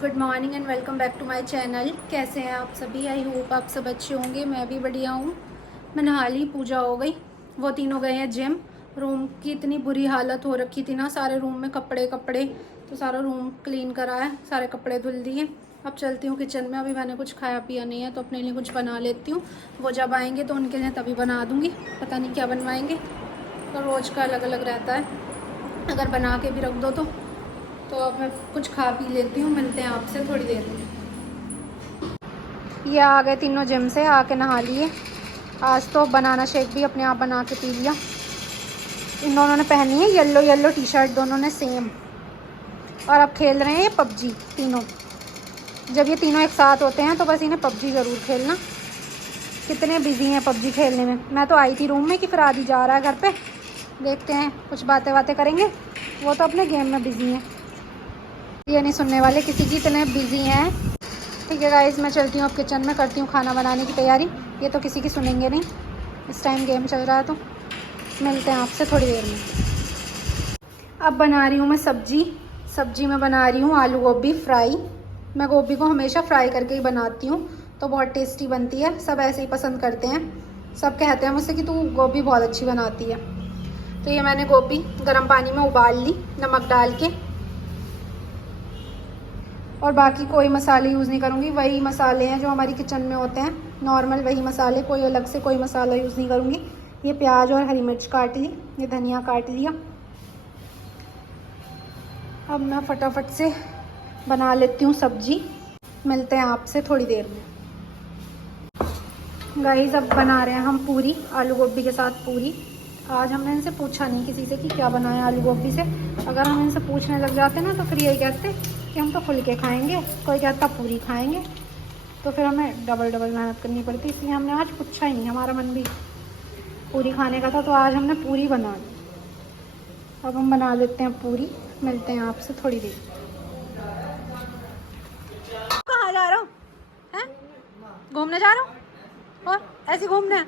Good morning and welcome back to my channel. कैसे हैं आप सभी? आई होप आप सब अच्छे होंगे। मैं भी बढ़िया हूँ। मैं नहा ली, पूजा हो गई, वो तीनों गए हैं जिम। रूम की इतनी बुरी हालत हो रखी थी ना, सारे रूम में कपड़े कपड़े, तो सारा रूम क्लीन करा है, सारे कपड़े धुल दिए। अब चलती हूँ किचन में। अभी मैंने कुछ खाया पिया नहीं है तो अपने लिए कुछ बना लेती हूँ। वो जब आएंगे तो उनके लिए तभी बना दूँगी। पता नहीं क्या बनवाएंगे, तो रोज़ का अलग अलग रहता है। अगर बना के भी रख दो तो अब मैं कुछ खा पी लेती हूँ। मिलते हैं आपसे थोड़ी देर में। ये आ गए तीनों जिम से, आके नहा लिए। आज तो बनाना शेक भी अपने आप बना के पी लिया। इन दोनों ने पहनी है येलो येलो टी शर्ट, दोनों ने सेम। और अब खेल रहे हैं ये पबजी तीनों। जब ये तीनों एक साथ होते हैं तो बस इन्हें पबजी ज़रूर खेलना। कितने बिजी हैं पबजी खेलने में। मैं तो आई थी रूम में कि फिर आदि जा रहा है घर पे, देखते हैं कुछ बातें करेंगे। वो तो अपने गेम में बिजी हैं, ये नहीं सुनने वाले किसी की, इतने बिजी हैं। ठीक है गाइस, मैं चलती हूँ अब किचन में, करती हूँ खाना बनाने की तैयारी। ये तो किसी की सुनेंगे नहीं, इस टाइम गेम चल रहा है। तो मिलते हैं आपसे थोड़ी देर में। अब बना रही हूँ मैं सब्जी में बना रही हूँ आलू गोभी फ्राई। मैं गोभी को हमेशा फ्राई करके ही बनाती हूँ, तो बहुत टेस्टी बनती है। सब ऐसे ही पसंद करते हैं। सब कहते हैं मुझसे कि तू गोभी बहुत अच्छी बनाती है। तो ये मैंने गोभी गर्म पानी में उबाल ली नमक डाल के, और बाकी कोई मसाले यूज़ नहीं करूँगी। वही मसाले हैं जो हमारी किचन में होते हैं, नॉर्मल वही मसाले, कोई अलग से कोई मसाला यूज़ नहीं करूँगी। ये प्याज और हरी मिर्च काट ली, ये धनिया काट लिया। अब मैं फटाफट से बना लेती हूँ सब्जी। मिलते हैं आपसे थोड़ी देर में। गाइस, अब बना रहे हैं हम पूरी, आलू गोभी के साथ पूरी। आज हमने इनसे पूछा नहीं किसी से कि क्या बनाया आलू गोभी से। अगर हम इनसे पूछने लग जाते ना तो फिर यही कहते कि हम तो फुलके खाएंगे, कोई कहता पूरी खाएंगे, तो फिर हमें डबल मेहनत करनी पड़ती। इसलिए हमने आज पूछा ही नहीं। हमारा मन भी पूरी खाने का था तो आज हमने पूरी बना ली। अब हम बना लेते हैं पूरी। मिलते हैं आपसे थोड़ी देर। कहाँ जा रहा हूँ? हैं? घूमने जा रहा हूँ, और ऐसे घूमने।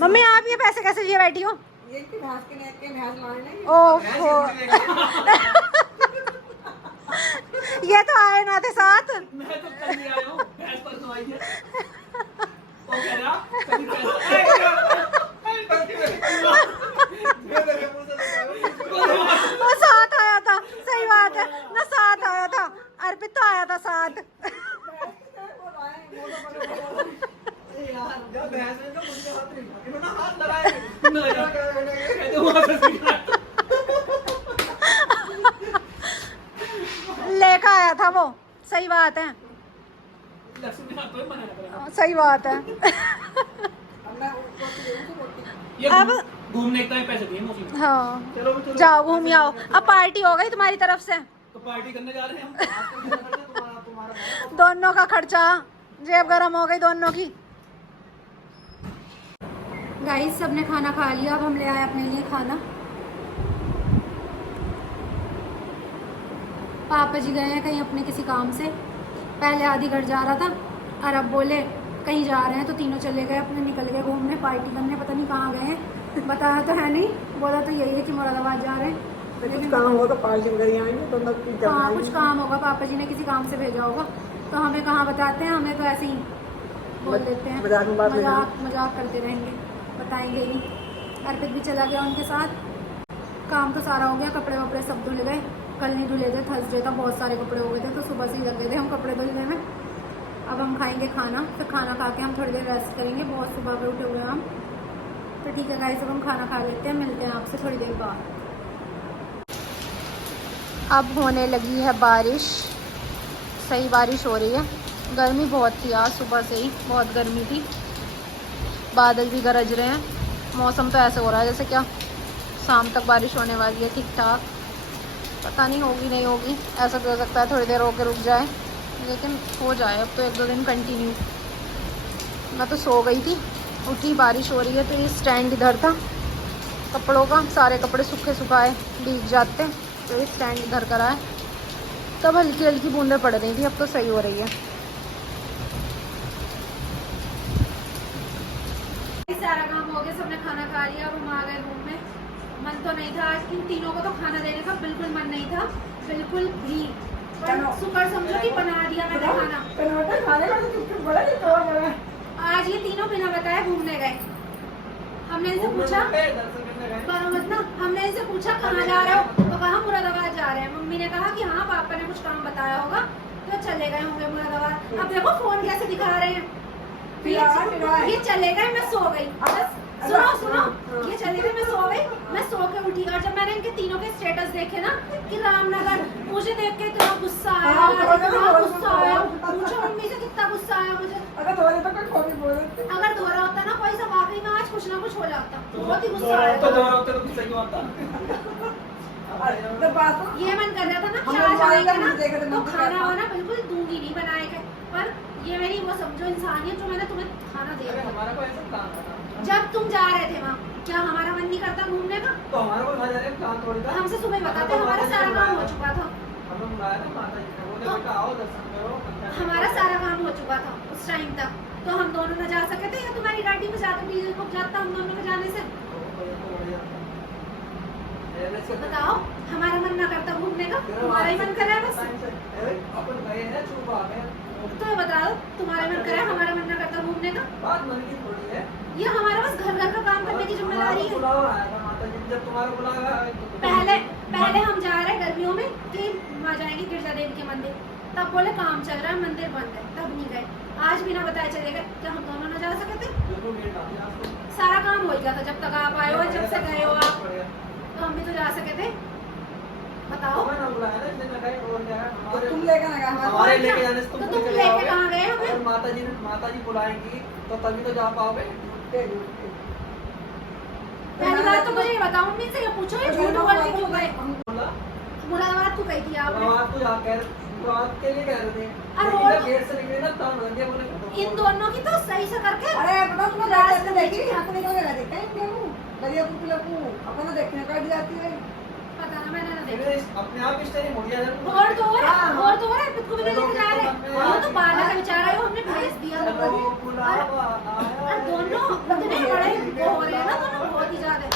मम्मी आप ये पैसे कैसे लिए बैठी हो? ओहो ये तो आए ना थे साथ। मैं तो कल ही आया हूं, भैंस पर तो आई है। वो कह रहा वो साथ आया था। सही बात है ना, साथ आया था। अर्पित तो आया था साथ। लेकर आया था वो। सही बात है, सही बात है। अब घूमने के पैसे दिए। हाँ, जाओ घूम आओ। अब पार्टी हो गई तुम्हारी तरफ से, तो पार्टी करने जा रहे हैं हम। दोनों का खर्चा, जेब गरम हो गई दोनों की। गाइस, सबने खाना खा लिया। अब हम ले आए अपने लिए खाना। पापा जी गए हैं कहीं अपने किसी काम से। पहले आधी घर जा रहा था, और अब बोले कहीं जा रहे हैं, तो तीनों चले गए अपने, निकल गए घूमने, पार्टी करने। पता नहीं कहाँ गए हैं, बताया तो है नहीं। बोला तो यही है कि मुरादाबाद जा रहे हैं। कुछ काम होगा तो पार्टी वगैरह आएंगे तो हाँ, कुछ काम होगा, पापा जी ने किसी काम से भेजा होगा। तो हमें कहाँ बताते हैं, हमें तो ऐसे ही बोल देते हैं, मजाक करते रहेंगे, बताएंगे ही। अर्पित भी चला गया उनके साथ। काम तो सारा हो गया, कपड़े वपड़े सब धुल गए। कल नहीं धुले थे, थर्सडे था, बहुत सारे कपड़े हो गए थे, तो सुबह से ही लग गए थे हम कपड़े धुलने में। अब हम खाएंगे खाना, फिर खाना खा के हम थोड़ी देर रेस्ट करेंगे। बहुत सुबह पे उठे हुए हम। तो ठीक है गाइस, अब हम खाना खा लेते हैं। मिलते हैं आपसे थोड़ी देर बाद। अब होने लगी है बारिश, सही बारिश हो रही है। गर्मी बहुत थी आज, सुबह से ही बहुत गर्मी थी। बादल भी गरज रहे हैं। मौसम तो ऐसे हो रहा है जैसे क्या शाम तक बारिश होने वाली है, ठीक ठाक। पता नहीं होगी नहीं होगी, ऐसा भी हो सकता है थोड़ी देर होकर रुक जाए, लेकिन हो जाए अब तो 1-2 दिन कंटिन्यू। मैं तो सो गई थी, उठी बारिश हो रही है। तो ये स्टैंड इधर था कपड़ों का, सारे कपड़े सूखे सुखाए भीग जाते, तो ये स्टैंड इधर करा है। तब हल्की हल्की बूंदें पड़ रही थी, अब तो सही हो रही है। सारा काम हो गया, सबने खाना खा लिया, अब हम आ गए रूम में। मन तो नहीं था आज इन तीनों को तो खाना देने का बिल्कुल मन नहीं था, बिल्कुल भी। चलो। शुक्र समझो कि बना दिया मैंने खाना। टमाटर खाने का तो चुप बड़ा ही तो बड़ा। आज ये तीनों बिना बताए घूमने गए। हमने इनसे पूछा दर्शन करने गए। पर मत ना, हमने इनसे पूछा कहाँ जा रहे हो, तो कहा मुरादाबाद जा रहे हैं। मम्मी ने कहा कि हाँ पापा ने कुछ काम बताया होगा तो चले गए होंगे मुरादाबाद। अब देखो फोन कैसे दिखा रहे हैं। ये चले गए, मैं सो गई। बस सुनो सुनो, ये चले गए, मैं सो गई। मैं सो के उठी और जब मैंने इनके तीनों के स्टेटस देखे ना कि रामनगर, मुझे देख के इतना गुस्सा आया, इतना गुस्सा आया। पूछो मम्मी से कितना गुस्सा आया मुझे। अगर थोड़ी तो कोई खोली बोले। अगर धोरा होता ना कोई सा वाकई में आज कुछ ना कुछ हो जाता। बहुत ही गुस्सा तो आया। तो गुस्सा क्यों आता? जब बात हो ये मन कर रहा था ना कि हम आज मोबाइल आएंगे में ना देखे थे, तो मम्मी खाना कहता। वाना बिल्कुल दूंगी नहीं बनाए के। पर ये मेरी वो समझो इंसानियत जो मैंने तुम्हें खाना दे अरे दिया। हमारा कोई ऐसा प्लान था। जब तुम जा रहे थे वहाँ, क्या हमारा मन नहीं करता घूमने का? तो हमारा कोई मजा नहीं, प्लान थोड़ी था। हमसे सुबह बताते हमारा सारा काम हो चुका था। हमें बुलाया था माता जी ने, बोले बेटा आओ दर्शन करो। हमारा सारा काम हो चुका था उस टाइम तक। तो हम दोनों न जा सके थे या तुम्हारी गाड़ी में जाकर डीजल को जाता हम दोनों के जाने से? बताओ, हमारा मन ना करता घूमने का, तुम्हारा ही मन कर रहा है बस। अपन गए हैं, चुप आ गए। तो बताओ, तुम्हारा मन कर रहा है, हमारा मन ना करता घूमने का। बात मन की थोड़ी है। ये हमारा बस घर घर का काम करने की जिम्मेदारी है। बुलावा आया था माता जी, जब तुम्हारा बुलावा आया तो पहले हम जा रहे हैं गर्मियों में कि वहाँ जाएंगे गिरजा देवी के मंदिर, तब बोले काम चल रहा है मंदिर बंद है, तब नहीं गए। आज बिना बताए चले गए। क्या हम दोनों न जा सके थे? बिल्कुल लेट आ गया आपको। सारा काम हो गया था जब तक आप आए हो, जब से गए हो आप, तो हम भी तो जा सके थे। बताओ, हमें ना बुलाया ना, इसलिए लगाए और क्या है, तो हमारे तुम लेकर ना गए हमारे लेके जाने से तो तुम तुम चले लेके जाओगे। कहाँ गए हमें? अगर माता जी बुलाएंगी तो तभी तो जा पाओगे। पहली बात तो मुझे ये बताओ, मम्मी से ये पूछो ये झूठ बोल के क्यों गए? बोला मुरादाबाद क्यों गई थी आपने? बात तो आप कह बात के लिए कह रहे थे, अरे लेकिन वो जब तो- गेट से निकले ना तब रंगे बोले इन दोनों की तो सही से करके अरे बता तुम्हें रास्ते देखी यहाँ से निकल के देखा ही नहीं हूँ दरिया पुतला को अपन देखने का भी जाती है। पता ना, मैंने ना देखा। फिर अपने आप इस तरह मुड़िया जाए। और तो और पिट्ठू भी लेके जा रहे हैं। वो तो बाला का बेचारा है, हमने भेज दिया। चलो बुलावा आया और दोनों इतने बड़े वो हो रहे हैं ना, दोनों बहुत ही ज्यादा।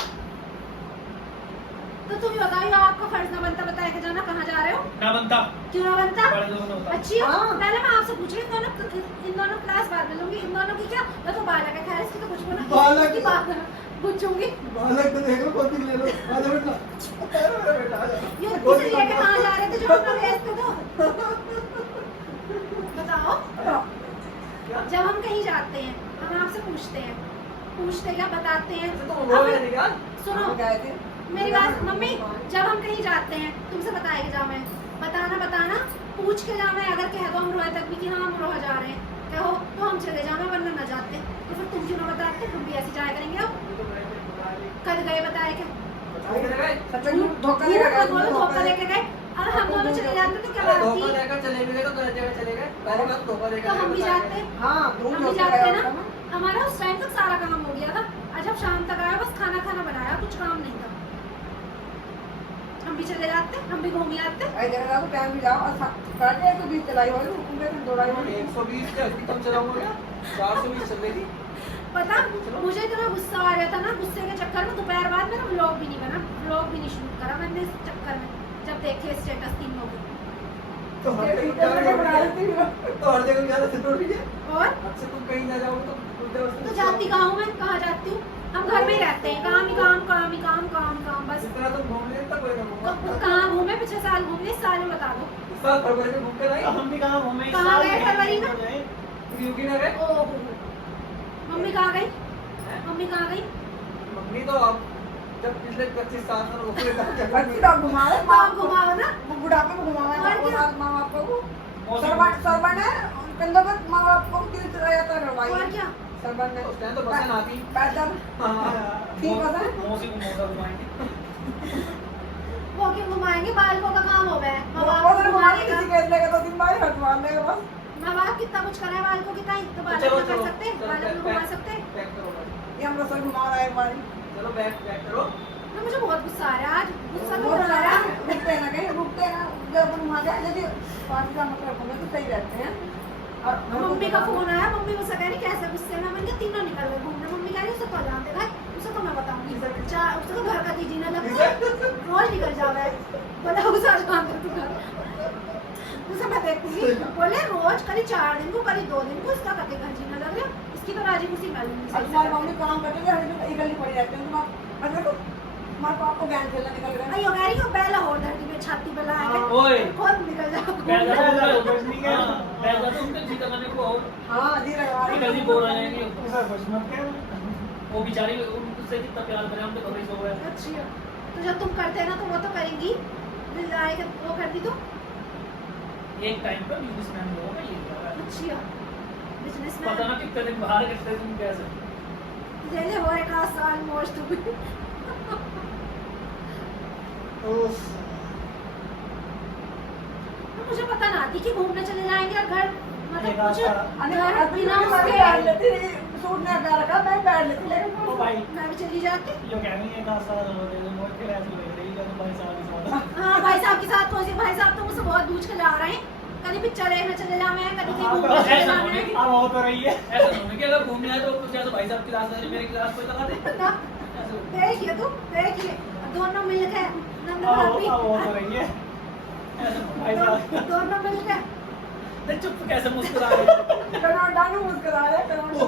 तो तुम ही बताइए, आपका फर्ज ना बनता बताया कि जाना कहाँ जा रहे हो? ना बनता, क्यों ना बनता? बड़े लोगों ने होता। अच्छी हो। हाँ। पहले मैं आपसे पूछ रही हूँ, इन दोनों क्लास बाद में लूंगी। इन दोनों की क्या? मैं तो बाला का खैर इसकी तो कुछ बोला बालक। की बात पूछूंगी। बालक तो देख लो, कॉपी ले लो। आ जाओ बेटा। अरे बेटा आ जाओ। ये किसी लेके कहाँ जा रहे थे जो हम लोग भेजते तो? बताओ, जब हम कहीं जाते हैं हम आपसे पूछते क्या बताते हैं? तो तुम बोल रहे थे क्या? सुनो हम गए थे मेरी बात मम्मी, जब हम कहीं जाते हैं तुमसे बताएगा जा मैं बताना पूछ के जा मैं। अगर कह दो हम रोहे तक भी कि हाँ हम रोहा जा रहे हैं, कहो तो हम चले जाए, वरना न जाते। तो फिर तुम क्यों ना बताते? हम भी ऐसे जाया करेंगे। अब ये तो गए थे, बुला रहे। कद गए बताए क्या? बताए कि गए? सच में धोखा झूठ लेकर मत बोलो, धोखा लेके गए। और हम दोनों चले जाते तो क्या अरे बात धोखा थी? लेकर चले भी गए तो गलत जगह चले गए। पहली बात धोखा लेकर तो हम भी बताया जाते, हाँ हम भी जाते ना। हमारा उस टाइम तक सारा काम हो गया था। आज जब शाम तक आया बस खाना बनाया, कुछ काम नहीं था। हम भी चले जाते, हम भी घूम आते। ऐ जगह को टाइम भी जाओ और साढ़े 120 चलाई हो तुमने तो दौड़ाई हो 120 क्या इतनी कम चलाऊंगा क्या? 420 चल रही थी। पता मुझे इतना गुस्सा आ रहा था ना, गुस्से के चक्कर में दोपहर बाद मेरा व्लॉग भी नहीं बना, व्लॉग भी नहीं शूट करा मैंने इस चक्कर में। जब देखे स्टेटस तीन लोगों के। तो हर जगह क्या तो हर जगह जाना जरूरी है। और अच्छा तुम कहीं ना जाओगे तो तो जाती कहाँ हूँ मैं? कहाँ जाती हूँ? हम घर में ही रहते हैं, काम ही काम बस। जितना तुम घूम लिए तब कोई ना घूमा। कहाँ घूमे? पिछले साल घूम लिए, इस साल में बता दो। इस साल फरवरी में घूम के नहीं, हम भी कहाँ घूमे इस कहाँ साल गए फरवरी में? यूपी ना गए। ओहो, मम्मी कहाँ गई? मम्मी कहाँ गई? मम्मी तो अब जब पिछले 25 साल से ऊपर अच्छी बात घुमा रहे बाप घुमाओ ना। बुढ़ापे में घुमा रहे और क्या? माँ बाप को सरबन है कंधों पर माँ बाप को किस तरह जाता है भाई और क्या? सरबन है उस टाइम तो बसें आती। पैदल ठीक होता है मौसी को मौसा घुमाएंगे। वो क्यों घुमाएंगे? बालकों का काम हो गया है। माँ वो बाप तो को घुमाने घुमाएगा। किसी केस लेगा तो दिन बाद हटवा लेगा बस माँ बाप कितना कुछ करे बालकों की ताई, तो बालक चलो, तो कर चलो, सकते, चलो, बालक बैक- तो घुमा बैक- सकते। बैक करो भाई। ये हम रसोई घुमा रहे हैं भाई चलो बैक करो। ना मुझे बहुत गुस्सा आ रहा है आज, गुस्सा वो तो तो आ रहा है। रुकते हैं ना कहीं रुकते हैं ना जब अपन वहाँ जाए यदि 5 किलोमीटर घूमे तो सही रहते हैं और मम्मी का फोन आया, मम्मी मुझसे कह रही कैसे गुस्से में? मैंने कहा तीनों निकल गए घूमने। मम्मी कह रही उसे तो जानते भाई, उसे तो मैं बताऊंगी। उसे तो घर का दीदी ना लगता है, रोज निकल जावे। बोले उसे आज आंदे तू घर उसे मैं देखूंगी बोले रोज कभी 4 दिन को कभी 2 दिन को इसका कते घर जीना लग रहा इसकी तो राजी खुशी मालूम नहीं अब तुम्हारी मम्मी काम करती है इकल्ली पड़ी रहती है तुम्हारे तुम्हारे पापा को ज्ञान खेलना निकल गया अयो गाड़ी को पहला हो धरती पे छाती पे लाएंगे ओए खुद निकल जाओ बैठा तो कुछ नहीं है बैठा तो उनके जीता करने को और हाँ जी लगा जल्दी बोल रहे हैं ऐसा कुछ मत कह वो बेचारी उनसे कितना प्यार करें हम तो कभी सो रहे हैं अच्छा तो जब तुम करते हैं ना तो वो तो करेंगी आएगा वो कर दी तो एक टाइम पर बिजनेसमैन होगा ये अच्छा बिजनेसमैन पता ना कितने दिन बाहर कितने दिन कैसे ले ले हो एक साल मोस्ट तू मुझे पता ना थी कि घूमने चले जाएंगे और घर मतलब कुछ घर बिना उसके बैठ लेती सूट ने पहन रखा मैं बैठ लेती लेकिन ओ भाई मैं भी चली जाती यो कह रही है का सारा हो गया मोड़ के ऐसे लग रही है तो भाई साहब के साथ हाँ भाई साहब के साथ कौन से भाई साहब तो मुझसे बहुत दूर चला रहे हैं कभी पिक्चर देखने चले जावे हैं कभी कहीं घूमने चले जावे हैं अब हो तो रही है ऐसा नहीं है कि अगर घूमने आए तो कुछ या तो भाई साहब की क्लास है मेरी क्लास कोई लगा दे ना देखिए तुम देखिए दोनों मिल के नंद भाभी अब हो तो रही है भाई साहब दोनों मिल के तो चुप कैसे मुस्कुरा रही कनाडा में मुस्कुरा रहा है कनाडा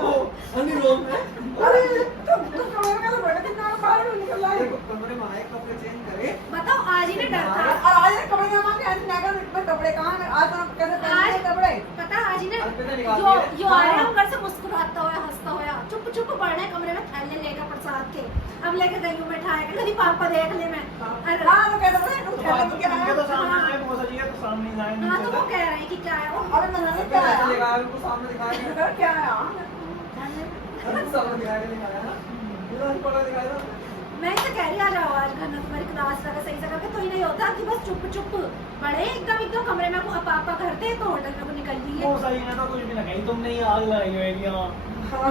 हनी रोम में अरे तुम कमरे में कैसे बैठे थे ना बाहर निकल रहा है कमरे में आए कपड़े चेंज करे बताओ आज ही ने डर था और आज ये कपड़े में मांगे आज नगर में कपड़े कहाँ हैं आज तो कैसे पहने हैं कपड़े पता आज ही ने अलविदा निकाल जो दिए। जो आ रहे हैं हम घर से मुस्कुराता हुआ हंसता हुआ चुप चुप पड़ रहे हैं कमरे में थैले लेकर प्रसाद के अब लेके गई हूँ बैठा है कभी पापा देख ले मैं अरे हाँ तो कहते थे तुम खेलने में क्या इनके तो है सामने आए मौसा जी के तो सामने ही आए हाँ तो नीचे वो कह रहे हैं कि क्या है वो अरे मैंने क्या ऐसे है लगा उनको सामने दिखाया क्या है सामने दिखा के दिखाया ना पूरा पड़ा दिखाया मैं इसे कह रही आ जाओ आज घर में तुम्हारी क्लास लगा सही से करके तो ही नहीं होता कि बस चुप चुप बड़े एकदम कमरे में पापा घर थे तो होटल में को निकल लिए मौसा जी ने तो कुछ भी ना कही तुमने ही आग लगाई होगी यहाँ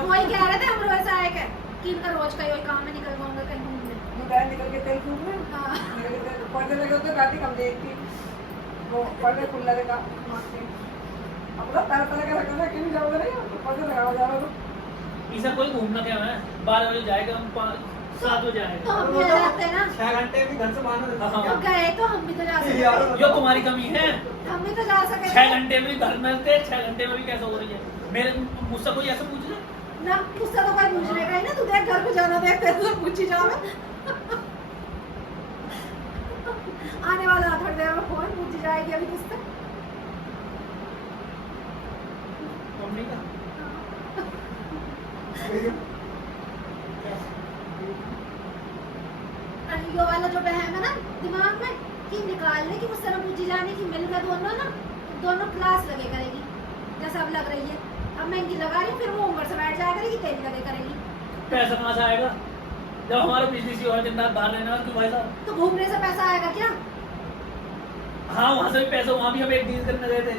वही कह रहे थे हम रोज आए के कि इनका रोज का यही काम है निकल जाऊंगा कहीं घूमने मैं निकल के तेल फूक में हाँ पढ़ने लगे होते बैठी कम देखती वो पढ़ने खुल लगेगा अपना पैर पहले का रखना कि नहीं जाओगे नहीं पढ़ने लगा जाओगे इसे कोई घूमना क्या है 12 बजे जाएगा हम 7 बजे तो आएगा हम भी जाते हैं ना 6 घंटे भी घर से बाहर नहीं तो रहता गए तो हम भी तो जा सकते यार, हैं जो तुम्हारी कमी है हम भी तो जा सकते 6 घंटे में भी घर में थे 6 घंटे में भी कैसे हो रही है मेरे मुझसे कोई ऐसा पूछ ले ना मुझसे तो कोई पूछने का ही ना तू देख घर को जाना देख तेरे से पूछी जाओ आने वाला थोड़ी देर में फोन पूछी जाएगी अभी किससे मम्मी का यो वाला जो बहन है ना दिमाग में कि निकाल ले कि मुझसे ना पूछी जाने की मिल गया दोनों ना दोनों क्लास लगे करेगी जैसा अब लग रही है अब मैं इनकी लगा रही हूँ फिर वो उम्र से बैठ जाया करेगी तेरी लगे करेगी पैसा कहाँ से आएगा जब हमारा बिजनेस ही हो दिन रात बाहर रहने वाला तू भाई साहब तो घूमने से पैसा आएगा क्या हाँ वहाँ से भी पैसा वहाँ भी हम एक डील करने गए थे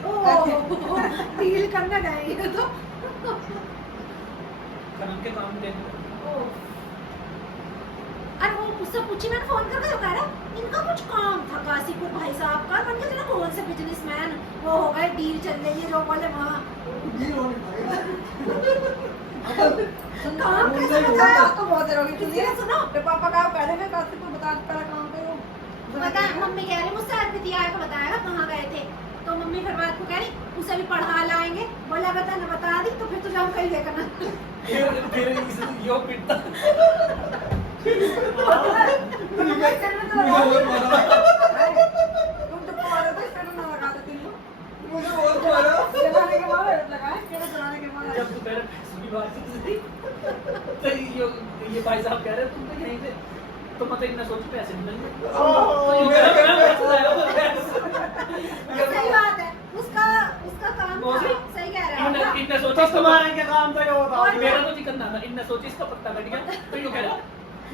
डील करने गए ये तो कल के काम देने अरे वो मुझसे पूछी मैंने फोन करके तो कह रहा इनका कुछ काम था काशीपुर भाई साहब का मन के चला कौन से बिजनेसमैन वो हो गए डील चल रही है जो बोले वहाँ काम कैसे बताया आपको बहुत देर हो गई किसी ने सुनो तो पापा का पहले में काशी को बता पहले काम करो पता है मम्मी कह रही मुझसे अर्पित आया का बताया कहाँ गए थे तो मम्मी फिर बात को कह रही उसे भी पढ़ा लाएंगे बोला बता ना बता दी तो फिर तुझे हम कहीं लेकर ना फिर यो पिटता तुम तो पढ़ा थे फिर ना लगा देती हो मुझे बहुत मारा चलाने के बाद लगाए फिर चलाने के बाद जब तू कह रहे पैसे की बात थी तो ये भाई साहब कह रहे तुम तो यहीं थे तो मतलब इतना सोच पैसे मिल गए सही बात है उसका उसका काम था सही कह रहा है इतना सोचा तो तुम्हारे क्या काम था ये बताओ मेरा तो चिकन था इतना सोची इसका पत्ता कट गया तो यूँ कह रहा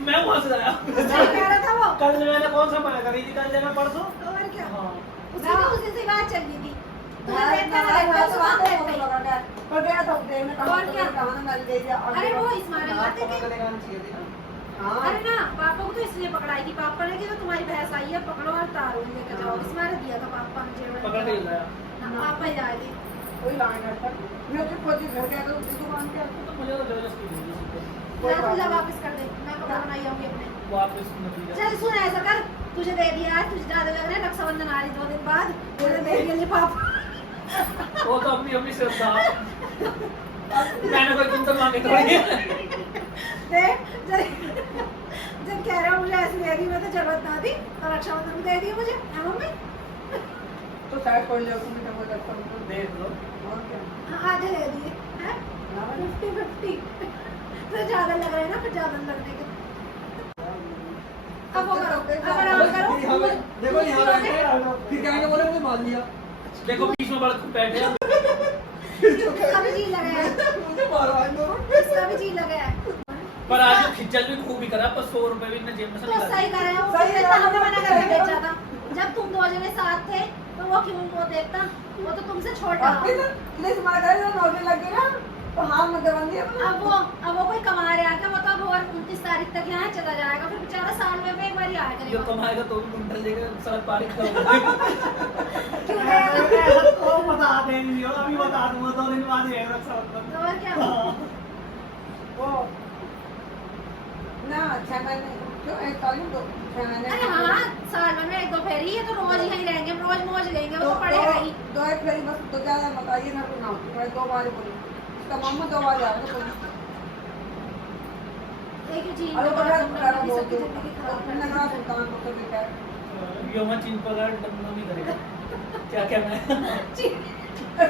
मैं वहां से आया सही कह रहा था वो कल मैंने कौन सा मना करी थी कल जब परसों और क्या हाँ उसकी तो उसी से बात चल रही थी तुम्हें देखता मैं रहता तो सुना बात देता ही लगा पर गया तो देखने का और क्या? कहां ना मिल गई अरे वो इस्माइल आते थे हां अरे ना पापा को तो इसलिए पकड़ाई थी पापा ने कि तो तुम्हारी भैंस आई है पकड़ो और तारो लेकर जाओ इस्माइल दिया था पापा ने जेवर पकड़ के लाया पापा ही जाए थे कोई लाइन था मैं तो खुद ही घर गया तो उसी दुकान के तो मुझे तो जबरदस्ती नहीं मैं तुझे वापस कर दे मैं कपड़ा बनाई आऊंगी अपने वापस नहीं दिया चल सुन ऐसा कर तुझे दे दिया यार, तुझे ज्यादा लग रहा है रक्षाबंधन आ रही 2 दिन बाद, तुझे दे दिया लिफाफा। वो तो अपनी अपनी श्रद्धा। मैंने कोई तुमसे मांगे थोड़ी है। देख जब कह रहा हूँ मुझे ऐसी दे दी, मैं तो जरूरत ना थी, तो रक्षाबंधन में दे दी मुझे, है मम्मी? तो साइड खोल लो, तुम क्या बोल रहे हो? देख लो। और क्या? हाँ, आधे दे दिए हैं, 50-50। तो ज्यादा लग रहा है ना, फिर ज्यादा लगने के। अब वो करो, अब आराम करो। देखो यहाँ बैठे, फिर कहेंगे बोले मुझे मार लिया। देखो बीच में बड़ा बैठे हैं। इसका भी जी लगा है, मुझे मारा इन दोनों। इसका भी जी लगा है। पर आज जो खिच्चल भी खूब ही करा, पर 100 रुपए भी इन्हें जेब में से तो निकाल सही कर रहे हो, सही फिर है। तो हमें मना करके भेजा था। जब तुम 2 जने साथ थे, तो वो क्यों वो देखता? वो तो तुमसे छोटा। अब फिर पुलिस मार करे ना, नौकरी लग गई ना, तो हाथ में दबंदी है अपना। अब वो कोई कमा रहा था, वो तो अब और 29 तारीख तक यहाँ चला जाएगा, फिर बेचारा साल में एक बार ही आया ये करेगा। कमाएगा तो भी कुंटल लेकर सड़क पार करेगा। क्यों रहेगा? ऐसा तो बता देंगे, अभी बता दूंगा 2 दिन बाद है रक्षाबंधन। तो और क्या? वो ना 6 महीने क्यों 1 साल में 6 महीने। अरे हाँ, साल भर में 1-2 फेरी है, तो रोज यहीं रहेंगे, रोज मौज लेंगे, वो तो पड़ेगा ही। 2 फेरी बस, तो ज्यादा बताइए ना, तो ना मैं 2 बार बोली, इसका मामा 2 बार जा रहा था। एक ही चीज अरे में बड़ा तुम बड़ा लोगों की बोल सबकी दो, जिंदगी खराब मैंने कर कहा दी। सुल्तान को तो बेटा यो मैं चिन पकड़ बंदा नहीं करेगा। क्या क्या मैं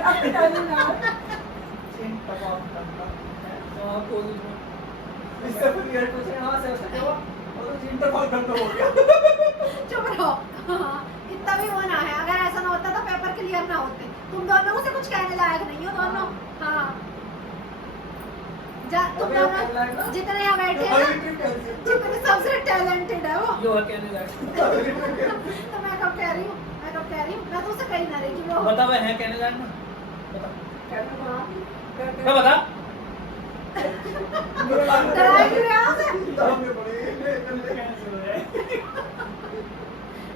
अपने टाइम में ना चिन पकड़ करता तो आपको इससे फिर ये कुछ नहीं हां से उसके वो तो चिन पकड़ करता हो गया। चुप रहो। हाँ, इतना भी वो ना है, अगर ऐसा ना होता तो पेपर क्लियर ना होते। तुम दोनों से कुछ कहने लायक नहीं हो दोनों। हाँ, तुम दोनों जितने यहाँ बैठे हैं ना, जितने सबसे टैलेंटेड है वो। यो है कहने लगा। तो मैं कब कह रही हूँ, मैं तो उसे कहीं ना रही कि वो बता वे है कहने लगा ना। बता हाँ, मैं बता डराए क्यों रहे हो उसे? कैंसिल हो जाए।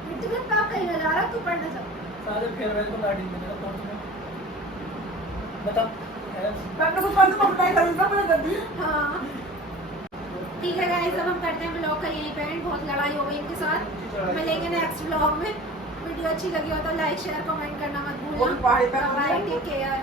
मिट्टी में पाप कहीं ना जा रहा, तू पढ़ने चल। सारे फेयरवेल को गाड़ी में मेरा कौन सा बता मैं तो पता पता करूंगा मैं जल्दी। हाँ, ठीक है गाइस, अब हम करते हैं ब्लॉग का यहीं पे एंड। बहुत लड़ाई हो गई इनके साथ, मिलेंगे नेक्स्ट ब्लॉग में। वीडियो अच्छी लगी हो तो लाइक शेयर कमेंट करना मत वो भी पहाड़ी पे भूलना। Bye, take care.